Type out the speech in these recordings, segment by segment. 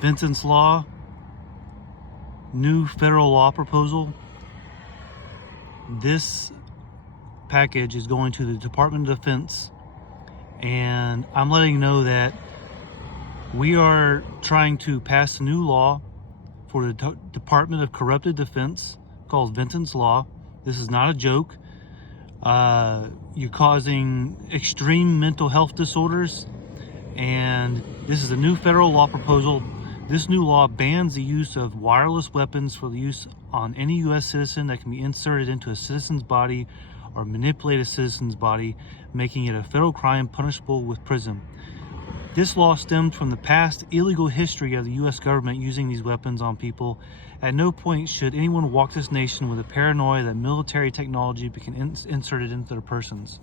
Vincent's Law, new federal law proposal. This package is going to the Department of Defense, and I'm letting you know that we are trying to pass a new law for the Department of Corrupted Defense called Vincent's Law. This is not a joke. You're causing extreme mental health disorders, and this is a new federal law proposal. This new law bans the use of wireless weapons for the use on any U.S. citizen that can be inserted into a citizen's body or manipulate a citizen's body, making it a federal crime punishable with prison. This law stemmed from the past illegal history of the U.S. government using these weapons on people. At no point should anyone walk this nation with a paranoia that military technology be inserted into their persons.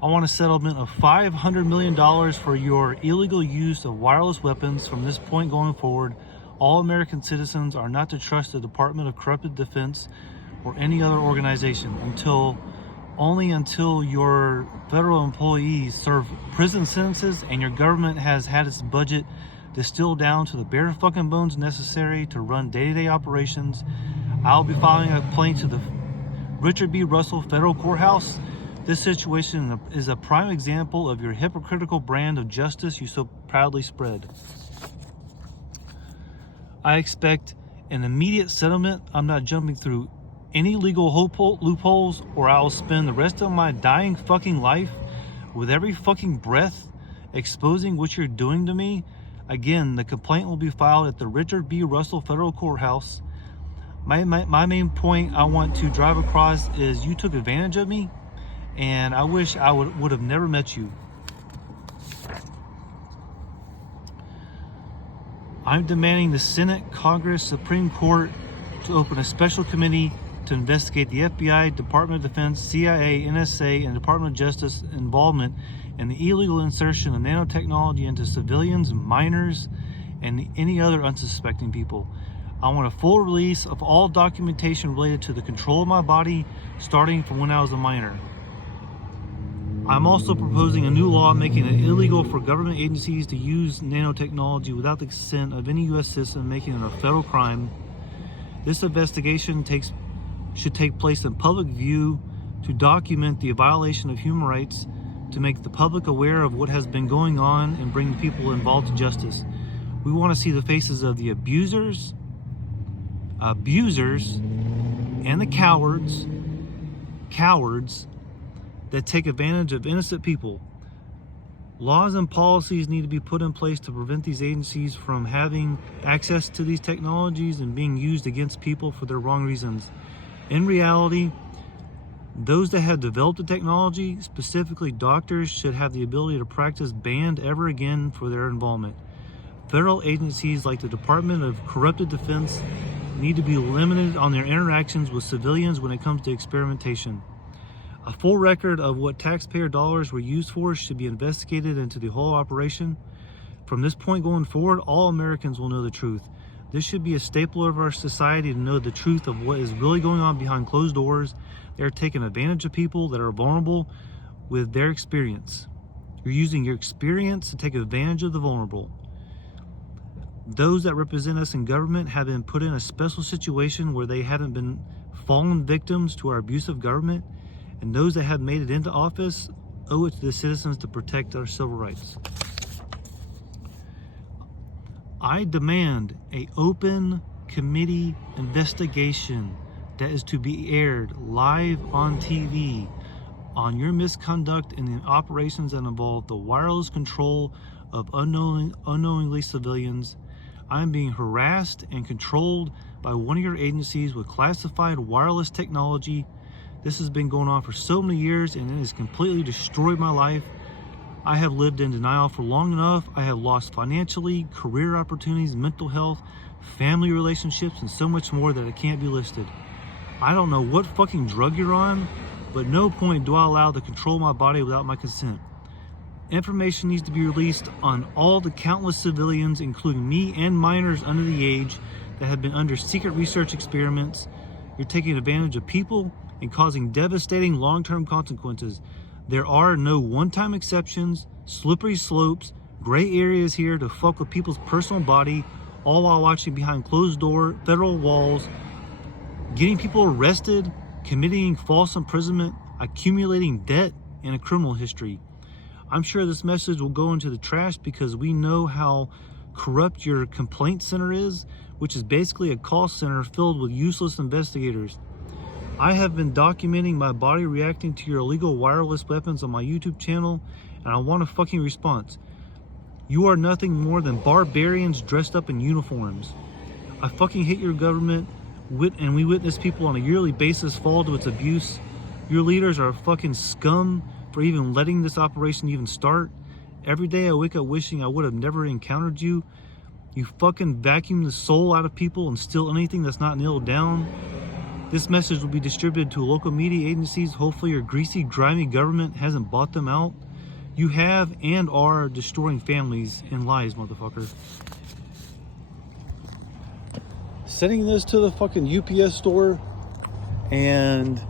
I want a settlement of $500 million for your illegal use of wireless weapons. From this point going forward, all American citizens are not to trust the Department of Corrupted Defense or any other organization only until your federal employees serve prison sentences and your government has had its budget distilled down to the bare fucking bones necessary to run day-to-day operations. I'll be filing a complaint to the Richard B. Russell Federal Courthouse. This situation is a prime example of your hypocritical brand of justice you so proudly spread. I expect an immediate settlement. I'm not jumping through any legal loopholes, or I'll spend the rest of my dying fucking life with every fucking breath exposing what you're doing to me. Again, the complaint will be filed at the Richard B. Russell Federal Courthouse. My main point I want to drive across is you took advantage of me, and I wish I would have never met you. I'm demanding the Senate, Congress, Supreme Court to open a special committee to investigate the FBI, Department of Defense, CIA, NSA, and Department of Justice involvement in the illegal insertion of nanotechnology into civilians, minors, and any other unsuspecting people. I want a full release of all documentation related to the control of my body, starting from when I was a minor. I'm also proposing a new law making it illegal for government agencies to use nanotechnology without the consent of any U.S. citizen, making it a federal crime. This investigation should take place in public view to document the violation of human rights, to make the public aware of what has been going on and bring people involved to justice. We want to see the faces of the abusers, and the cowards that take advantage of innocent people. Laws and policies need to be put in place to prevent these agencies from having access to these technologies and being used against people for their wrong reasons. In reality, those that have developed the technology, specifically doctors, should have the ability to practice banned ever again for their involvement. Federal agencies like the Department of Corrupted Defense need to be limited on their interactions with civilians when it comes to experimentation. A full record of what taxpayer dollars were used for should be investigated into the whole operation. From this point going forward, all Americans will know the truth. This should be a staple of our society to know the truth of what is really going on behind closed doors. They're taking advantage of people that are vulnerable with their experience. You're using your experience to take advantage of the vulnerable. Those that represent us in government have been put in a special situation where they haven't been fallen victims to our abusive government, and those that have made it into office owe it to the citizens to protect our civil rights. I demand an open committee investigation that is to be aired live on TV on your misconduct in the operations that involve the wireless control of unknowingly civilians. I'm being harassed and controlled by one of your agencies with classified wireless technology. This has been going on for so many years, and it has completely destroyed my life. I have lived in denial for long enough. I have lost financially, career opportunities, mental health, family relationships, and so much more that it can't be listed. I don't know what fucking drug you're on, but no point do I allow to control my body without my consent. Information needs to be released on all the countless civilians, including me and minors under the age, that have been under secret research experiments. You're taking advantage of people and causing devastating long-term consequences. There are no one-time exceptions, slippery slopes, gray areas here to fuck with people's personal body, all while watching behind closed door federal walls, getting people arrested, committing false imprisonment, accumulating debt, and a criminal history. I'm sure this message will go into the trash because we know how corrupt your complaint center is, which is basically a call center filled with useless investigators. I have been documenting my body reacting to your illegal wireless weapons on my YouTube channel, and I want a fucking response. You are nothing more than barbarians dressed up in uniforms. I fucking hate your government, and we witness people on a yearly basis fall to its abuse. Your leaders are fucking scum for even letting this operation even start. Every day I wake up wishing I would have never encountered you. You fucking vacuum the soul out of people and steal anything that's not nailed down. This message will be distributed to local media agencies. Hopefully your greasy, grimy government hasn't bought them out. You have and are destroying families and lives, motherfucker. Sending this to the fucking UPS store, and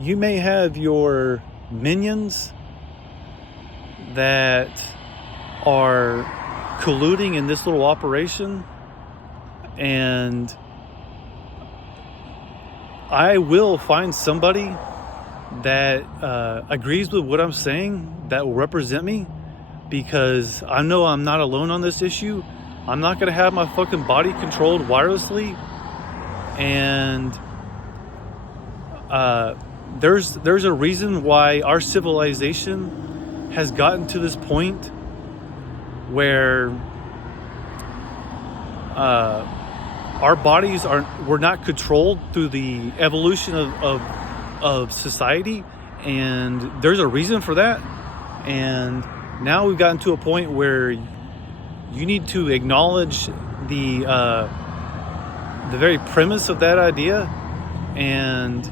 you may have your minions that are colluding in this little operation, and I will find somebody that agrees with what I'm saying that will represent me, because I know I'm not alone on this issue. I'm not gonna have my fucking body controlled wirelessly, and there's a reason why our civilization has gotten to this point where our bodies were not controlled through the evolution of society, and there's a reason for that. And now we've gotten to a point where you need to acknowledge the very premise of that idea, and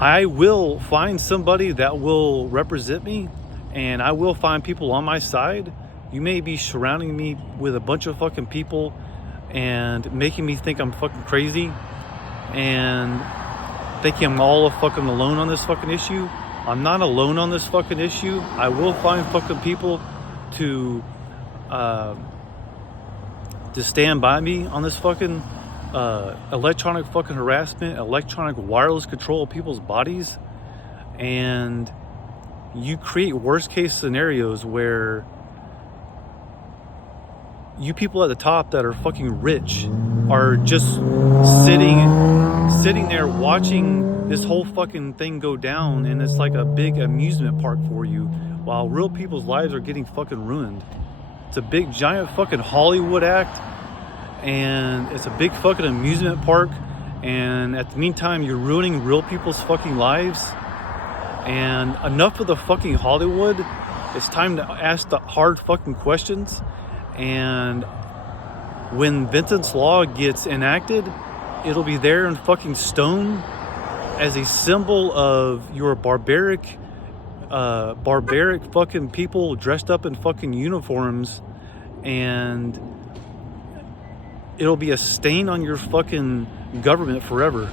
I will find somebody that will represent me, and I will find people on my side. You may be surrounding me with a bunch of fucking people and making me think I'm fucking crazy and thinking I'm all fucking alone on this fucking issue. I'm not alone on this fucking issue. I will find fucking people to stand by me on this fucking electronic fucking harassment, electronic wireless control of people's bodies. And you create worst case scenarios where you people at the top that are fucking rich are just sitting there watching this whole fucking thing go down, and it's like a big amusement park for you, while real people's lives are getting fucking ruined. It's a big giant fucking Hollywood act, and it's a big fucking amusement park, and at the meantime you're ruining real people's fucking lives. And enough of the fucking Hollywood. It's time to ask the hard fucking questions. And when Vinton's Law gets enacted, it'll be there in fucking stone as a symbol of your barbaric fucking people dressed up in fucking uniforms, and it'll be a stain on your fucking government forever.